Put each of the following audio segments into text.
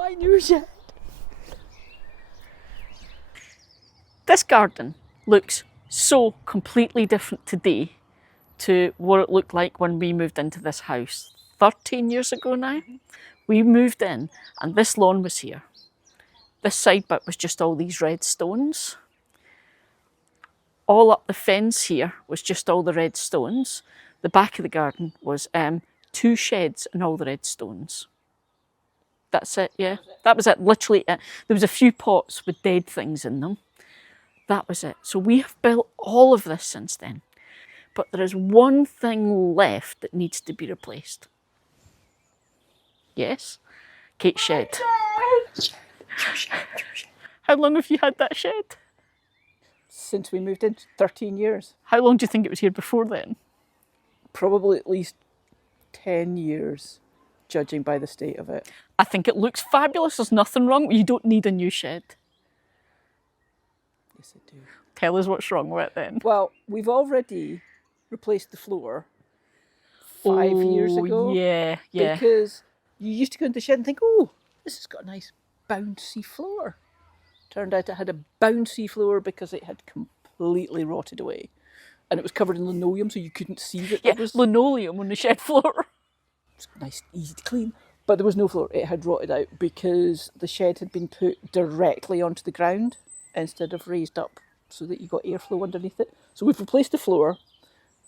my new shed. This garden looks so completely different today to what it looked like when we moved into this house 13 years ago now. We moved in and this lawn was here. This side bit was just all these red stones. All up the fence here was just all the red stones. The back of the garden was 2 sheds and all the red stones. That's it, yeah. That was it, literally it. There was a few pots with dead things in them. That was it. So we have built all of this since then. But there is one thing left that needs to be replaced. Yes? Kate's shed. How long have you had that shed? Since we moved in, 13 years. How long do you think it was here before then? Probably at least 10 years, judging by the state of it. I think it looks fabulous. There's nothing wrong. You don't need a new shed. Yes, I do. Tell us what's wrong with it then. Well, we've already replaced the floor 5 years ago. Yeah. Because you used to go into the shed and think, oh, this has got a nice bouncy floor. Turned out it had a bouncy floor because it had completely rotted away. And it was covered in linoleum, so you couldn't see that Yeah, there was... linoleum on the shed floor. It's nice, easy to clean. But there was no floor. It had rotted out because the shed had been put directly onto the ground instead of raised up so that you got airflow underneath it. So we've replaced the floor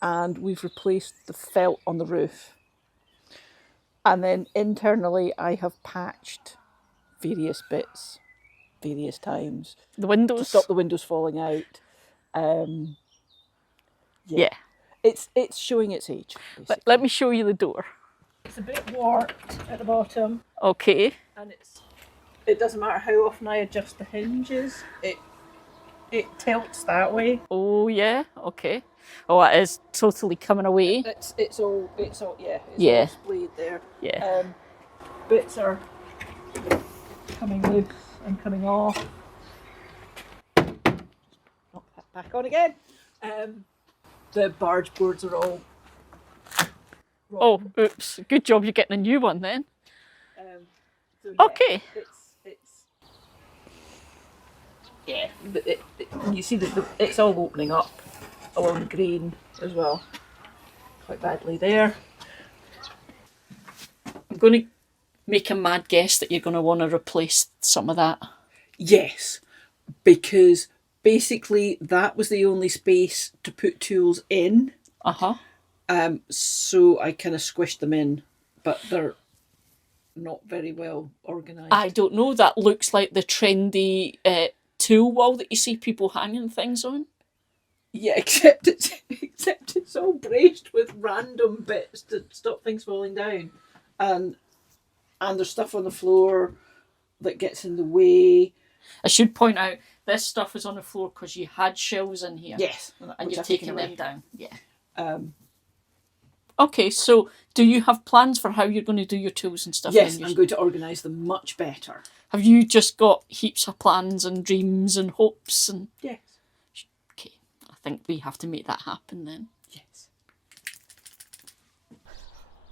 and we've replaced the felt on the roof. And then internally I have patched various bits, various times. The windows. To stop the windows falling out. Yeah. It's showing its age, basically. Let me show you the door. It's a bit warped at the bottom. Okay. And it doesn't matter how often I adjust the hinges, it tilts that way. Oh yeah, okay. Oh, it is totally coming away. It's all Yeah. all splayed there. Yeah. Bits are coming loose and coming off. Knock that back on again. The barge boards are all rotten. Oh, oops. Good job you're getting a new one then. So yeah, Okay. You see that it's all opening up along the grain as well. Quite badly there. I'm going to make a mad guess that you're going to want to replace some of that. Yes, because basically that was the only space to put tools in. Uh-huh. So I kind of squished them in, but they're not very well organised. I don't know, that looks like the trendy tool wall that you see people hanging things on. Yeah, except it's all braced with random bits to stop things falling down, and there's stuff on the floor that gets in the way. I should point out, this stuff is on the floor because you had shelves in here. Yes, and you've taken them down. Yeah. Okay, so do you have plans for how you're going to do your tools and stuff? Yes, I'm going to organise them much better. Have you just got heaps of plans and dreams and hopes? And yes. Okay, I think we have to make that happen then. Yes.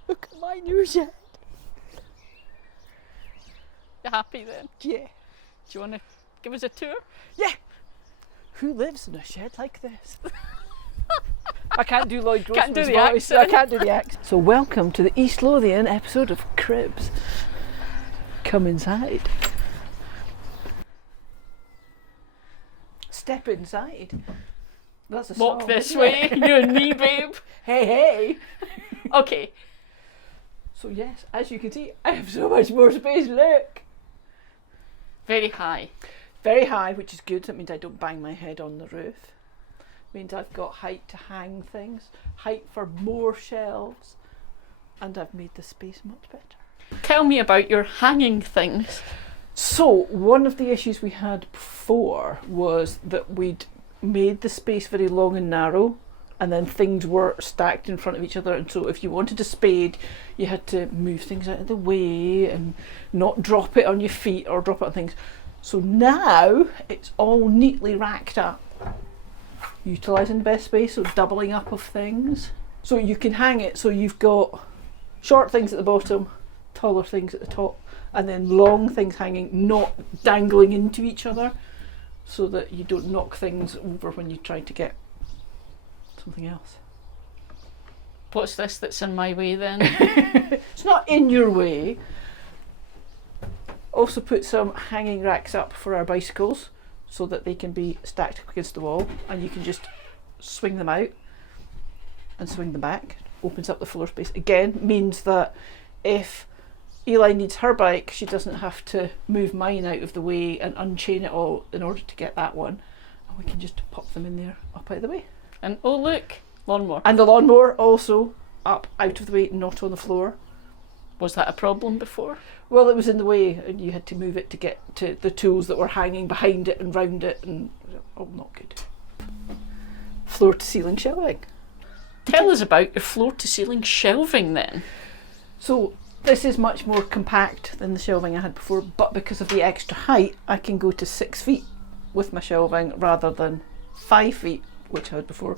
Look at my new shed. You happy then? Yeah. Do you want to give us a tour? Yeah. Who lives in a shed like this? I can't do Lloyd Grossman's Can't do the voice. accent. I can't do the accent. So welcome to the East Lothian episode of Cribs. Come inside. Step inside. That's a Walk song, this isn't way, it? you and me, babe. Hey, hey. Okay. So yes, as you can see, I have so much more space. Look. Very high. Very high, which is good. That means I don't bang my head on the roof. Means I've got height to hang things, height for more shelves, and I've made the space much better. Tell me about your hanging things. So one of the issues we had before was that we'd made the space very long and narrow, and then things were stacked in front of each other, and so if you wanted a spade you had to move things out of the way and not drop it on your feet or drop it on things. So now it's all neatly racked up, utilising the best space, so doubling up of things. So you can hang it so you've got short things at the bottom, taller things at the top, and then long things hanging, not dangling into each other, so that you don't knock things over when you try to get something else. What's this that's in my way then? It's not in your way. Also put some hanging racks up for our bicycles so that they can be stacked against the wall, and you can just swing them out and swing them back. Opens up the floor space. Again, means that if Eli needs her bike, she doesn't have to move mine out of the way and unchain it all in order to get that one. And we can just pop them in there, up out of the way. And oh look, lawnmower. And the lawnmower also up out of the way, not on the floor. Was that a problem before? Well, it was in the way, and you had to move it to get to the tools that were hanging behind it and round it, and not good. Floor to ceiling shelving. Tell us about your floor to ceiling shelving then. So this is much more compact than the shelving I had before, but because of the extra height, I can go to 6 feet with my shelving rather than 5 feet, which I had before.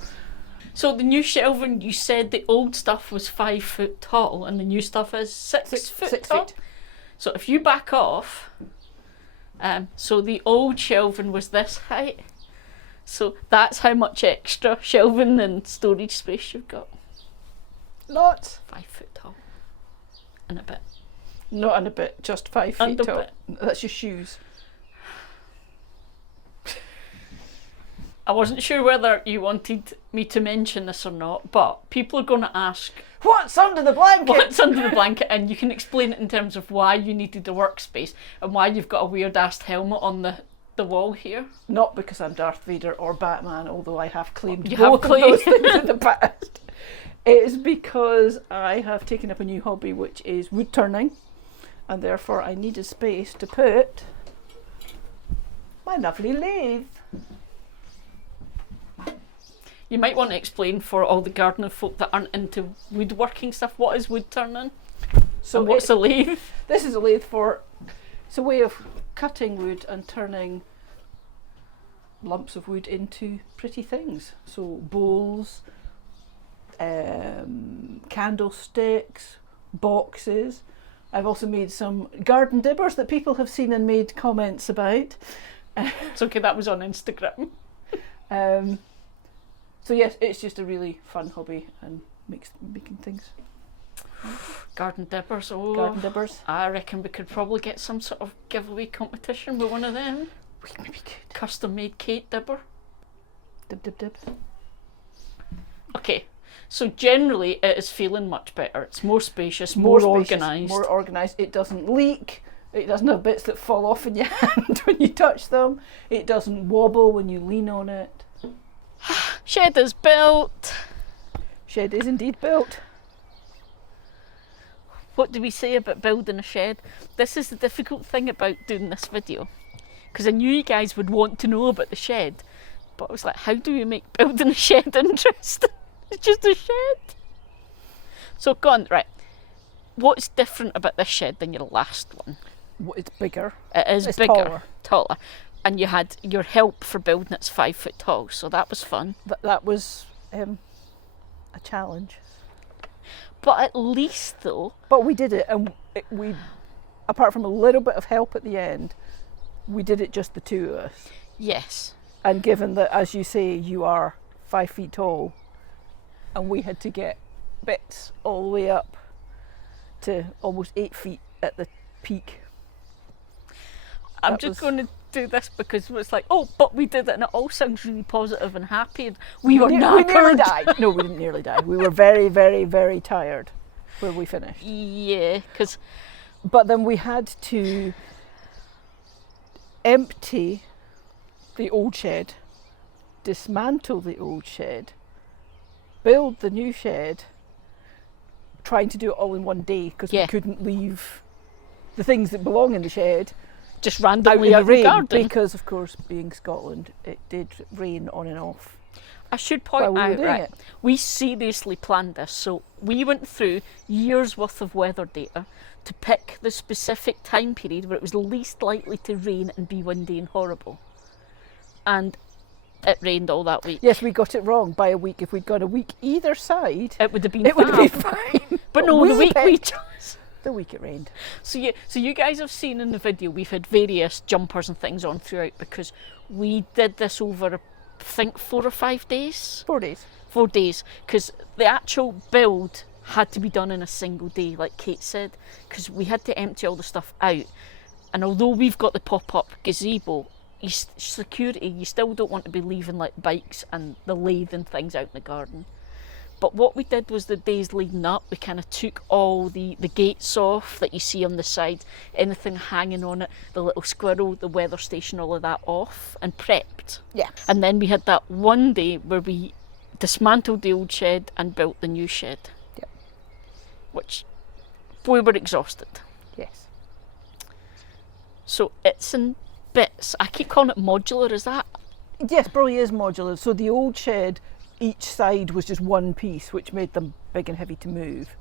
So the new shelving, you said the old stuff was 5 foot tall and the new stuff is 6 foot tall? So if you back off, so the old shelving was this height, so that's how much extra shelving and storage space you've got. Not 5 foot tall and a bit. Not in a bit, just 5 feet And a tall. bit. That's your shoes. I wasn't sure whether you wanted me to mention this or not, but people are going to ask What's under the blanket? what's under the blanket, and you can explain it in terms of why you needed the workspace and why you've got a weird-ass helmet on the wall here. Not because I'm Darth Vader or Batman, although I have claimed You both have of those claimed. things in the past. It's because I have taken up a new hobby, which is wood turning, and therefore I needed space to put my lovely lathe. You might want to explain for all the gardening folk that aren't into woodworking stuff, what is wood turning? So And what's a lathe? This is a lathe it's a way of cutting wood and turning lumps of wood into pretty things. So bowls, candlesticks, boxes. I've also made some garden dibbers that people have seen and made comments about. It's okay, that was on Instagram. So yes, it's just a really fun hobby and making things. Garden dibbers, oh. Garden dibbers. I reckon we could probably get some sort of giveaway competition with one of them. We maybe could. Custom made Kate dibber. Dib dib dib. Okay, so generally it is feeling much better. It's more spacious, More more spacious, organised. More organised. It doesn't leak. It doesn't have bits that fall off in your hand when you touch them. It doesn't wobble when you lean on it. Shed is built. Shed is indeed built. What do we say about building a shed? This is the difficult thing about doing this video, because I knew you guys would want to know about the shed, but I was like, how do we make building a shed interesting? It's just a shed. So go on, right. What's different about this shed than your last one? It's bigger. It is It's bigger, taller. And you had your help for building it's 5 foot tall, so that was fun. That was a challenge. But at least though, But we did it, and we, apart from a little bit of help at the end, we did it just the two of us. yes. And given that, as you say, you are 5 feet tall, and we had to get bits all the way up to almost 8 feet at the peak. I'm That just was- going to do this because it's like, oh, but we did it, and it all sounds really positive and happy. And we were We nearly knackered. died. No, we didn't nearly die. We were very, very, very tired when we finished. Yeah, because But then we had to empty the old shed, dismantle the old shed, build the new shed, trying to do it all in one day because Yeah. we couldn't leave the things that belong in the shed just out randomly in out the in the rain garden. because, of course, being Scotland, it did rain on and off I should while point we were out, doing right, it. we seriously planned this. So we went through years worth of weather data to pick the specific time period where it was least likely to rain and be windy and horrible. And it rained all that week. Yes, we got it wrong by a week. If we'd gone a week either side, It would have been it would have been fab. fine. But no, the week we picked chose. The week it rained. So you guys have seen in the video we've had various jumpers and things on throughout because we did this over, I think, 4 or 5 days. 4 days. 4 days, because the actual build had to be done in a single day, like Kate said, because we had to empty all the stuff out. And although we've got the pop-up gazebo, security, you still don't want to be leaving like bikes and the lathe and things out in the garden. But what we did was the days leading up, we kind of took all the gates off that you see on the side, anything hanging on it, the little squirrel, the weather station, all of that off, and prepped. Yeah. And then we had that one day where we dismantled the old shed and built the new shed. Yep. Which, we were exhausted. Yes. So it's in bits. I keep calling it modular, is that? Yes, probably is modular. So the old shed, each side was just one piece, which made them big and heavy to move.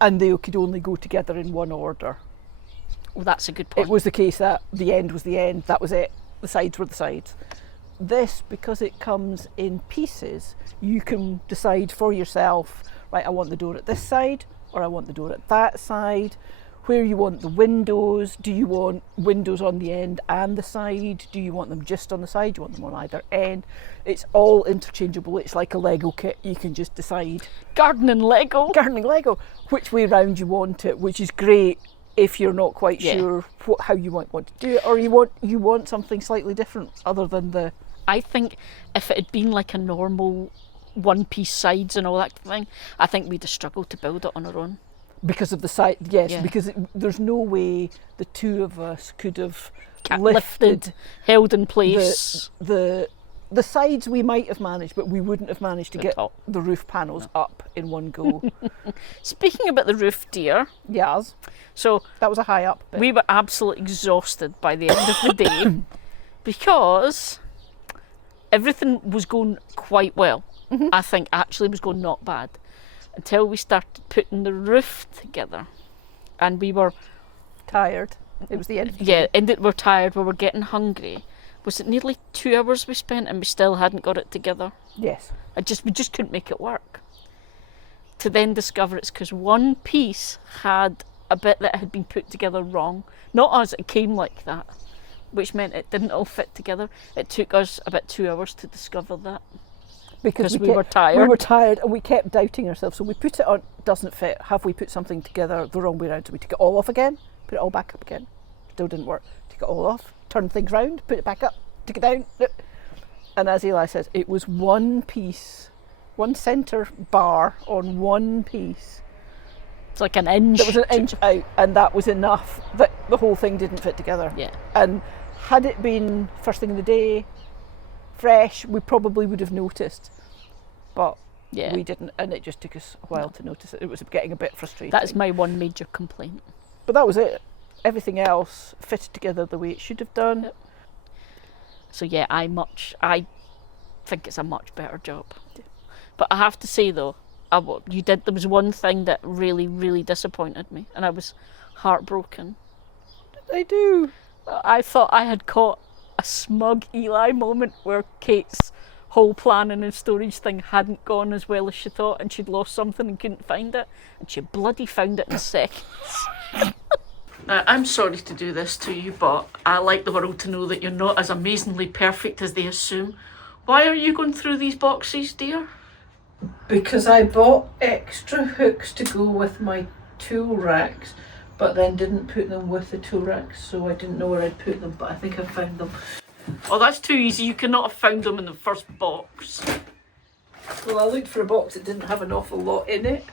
And they could only go together in one order. Well, that's a good point. It was the case that the end was the end, that was it. The sides were the sides. This, because it comes in pieces, you can decide for yourself, right, I want the door at this side, or I want the door at that side. Where you want the windows, do you want windows on the end and the side? Do you want them just on the side? Do you want them on either end? It's all interchangeable. It's like a Lego kit. You can just decide. Gardening Lego. Gardening Lego. Which way round you want it, which is great if you're not quite sure how you might want to do it, or you want something slightly different other than the... I think if it had been like a normal one-piece sides and all that kind of thing, I think we'd have struggled to build it on our own. Because of the side, yes, Yeah. because there's no way the two of us could have Lifted, held in place. the sides we might have managed, but we wouldn't have managed to get top. the roof panels up in one go. Speaking about the roof, dear, Yes, so that was a high up bit. we were absolutely exhausted by the end of the day because everything was going quite well. I think actually was going not bad until we started putting the roof together, and we were tired. It was the end of the yeah, day. and we're tired. We were getting hungry. Was it nearly 2 hours we spent, and we still hadn't got it together? Yes. We just couldn't make it work. To then discover it's because one piece had a bit that had been put together wrong. Not us, it came like that, which meant it didn't all fit together. It took us about 2 hours to discover that. Because we were tired. We were tired and we kept doubting ourselves. So we put it on, doesn't fit. Have we put something together the wrong way around? So we took it all off again, put it all back up again. Still didn't work. Took it all off, turned things round, put it back up, took it down. And as Eli says, it was one piece, one centre bar on one piece. It's like an inch. That was an inch out, and that was enough that the whole thing didn't fit together. Yeah. And had it been first thing in the day, fresh, we probably would have noticed. But we didn't, and it just took us a while to notice it. It was getting a bit frustrating. That's my one major complaint. But that was it. Everything else fitted together the way it should have done. Yep. So yeah, I think it's a much better job. Yeah. But I have to say though, there was one thing that really, really disappointed me, and I was heartbroken. I do. I thought I had caught a smug Eli moment where Kate's whole planning and storage thing hadn't gone as well as she thought, and she'd lost something and couldn't find it, and she bloody found it in seconds. I'm sorry to do this to you, but I like the world to know that you're not as amazingly perfect as they assume. Why are you going through these boxes, dear? Because I bought extra hooks to go with my tool racks, but then didn't put them with the tool racks, so I didn't know where I'd put them, but I think I found them. Oh, that's too easy. You cannot have found them in the first box. Well, I looked for a box that didn't have an awful lot in it,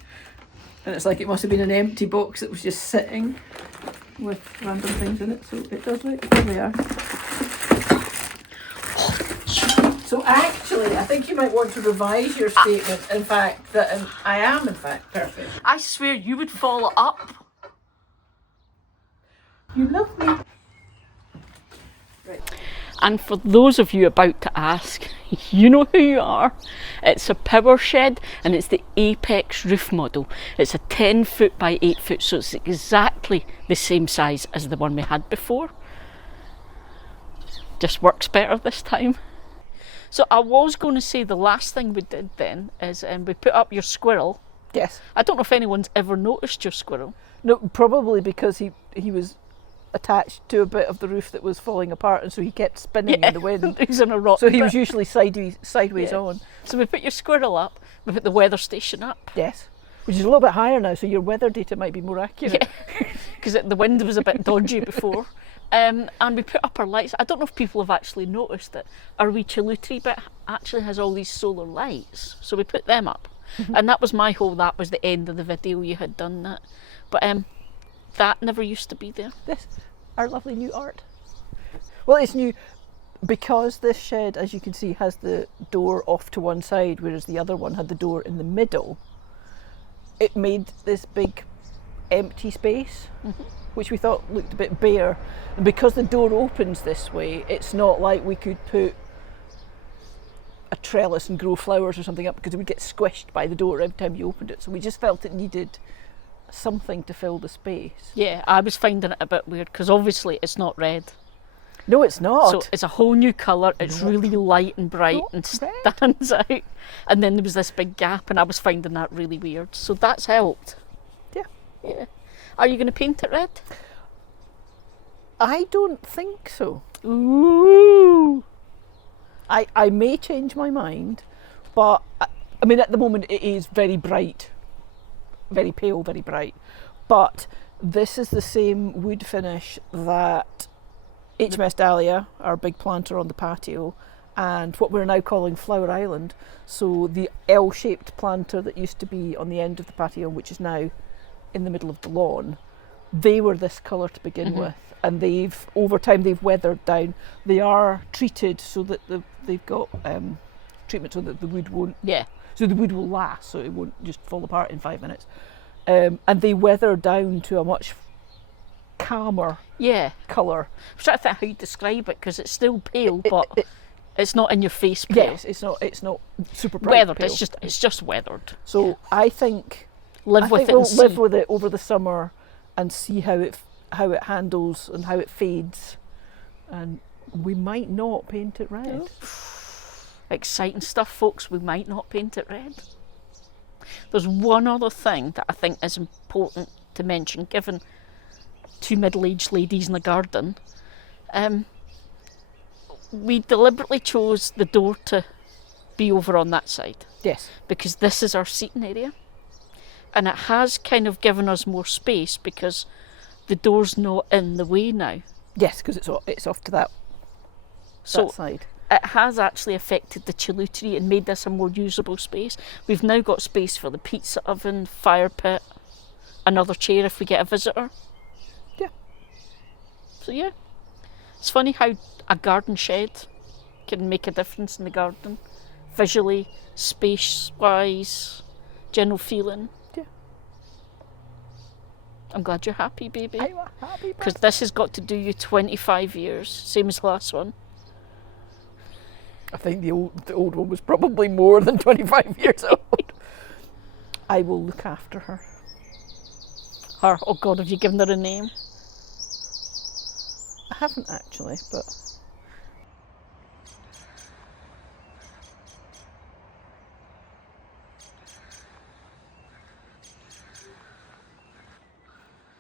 and it's like it must have been an empty box that was just sitting with random things in it, so it does look, there we are. So actually, I think you might want to revise your statement, in fact, that I am in fact perfect. I swear you would follow up. You love me. Right. And for those of you about to ask, you know who you are. It's a power shed, and it's the Apex roof model. It's a 10 foot by 8 foot, so it's exactly the same size as the one we had before. Just works better this time. So I was going to say the last thing we did then is we put up your squirrel Yes. I don't know if anyone's ever noticed your squirrel. No, probably because he was attached to a bit of the roof that was falling apart, and so he kept spinning in the wind. He's in a rock. So he was usually sideways Yeah. on. So we put your squirrel up, we put the weather station up. Yes. Which is a little bit higher now, so your weather data might be more accurate. Yeah, because the wind was a bit dodgy before. And we put up our lights. I don't know if people have actually noticed that our wee chillooterie bit actually has all these solar lights. So we put them up. And that was that was the end of the video, you had done that. But that never used to be there. This, our lovely new art. Well, it's new because this shed, as you can see, has the door off to one side, whereas the other one had the door in the middle. It made this big empty space, which we thought looked a bit bare. And because the door opens this way, it's not like we could put a trellis and grow flowers or something up, because it would get squished by the door every time you opened it. So we just felt it needed something to fill the space. Yeah, I was finding it a bit weird because obviously it's not red. No, it's not. So it's a whole new colour. It's really light and bright and stands out. And then there was this big gap, and I was finding that really weird. So that's helped. Yeah. Yeah. Are you going to paint it red? I don't think so. Ooh. I may change my mind, but I mean, at the moment it is very bright, very pale, very bright. But this is the same wood finish that HMS Dahlia, our big planter on the patio, and what we're now calling Flower Island. So the L-shaped planter that used to be on the end of the patio, which is now in the middle of the lawn, they were this colour to begin with, and they've over time they've weathered down. They are treated so that they've got treatment so that the wood won't. Yeah. So the wood will last, so it won't just fall apart in 5 minutes. And they weather down to a much calmer colour. I'm trying to think how you describe it because it's still pale, but it's not in your face pale. Yes, it's not super bright Weathered. pale. It's just weathered. So I think we'll live with it over the summer and see how it handles and how it fades, and we might not paint it red. No. Exciting stuff, folks. We might not paint it red. There's one other thing that I think is important to mention, given two middle-aged ladies in the garden. We deliberately chose the door to be over on that side. Yes. Because this is our seating area. And it has kind of given us more space because the door's not in the way now. Yes, because it's off to that side. It has actually affected the chillooterie and made this a more usable space. We've now got space for the pizza oven, fire pit, another chair if we get a visitor. Yeah. So yeah, it's funny how a garden shed can make a difference in the garden, visually, space-wise, general feeling. Yeah. I'm glad you're happy, baby. I'm happy. Because this has got to do you 25 years, same as the last one. I think the old one was probably more than 25 years old. I will look after her. Her? Oh God, have you given her a name? I haven't actually, but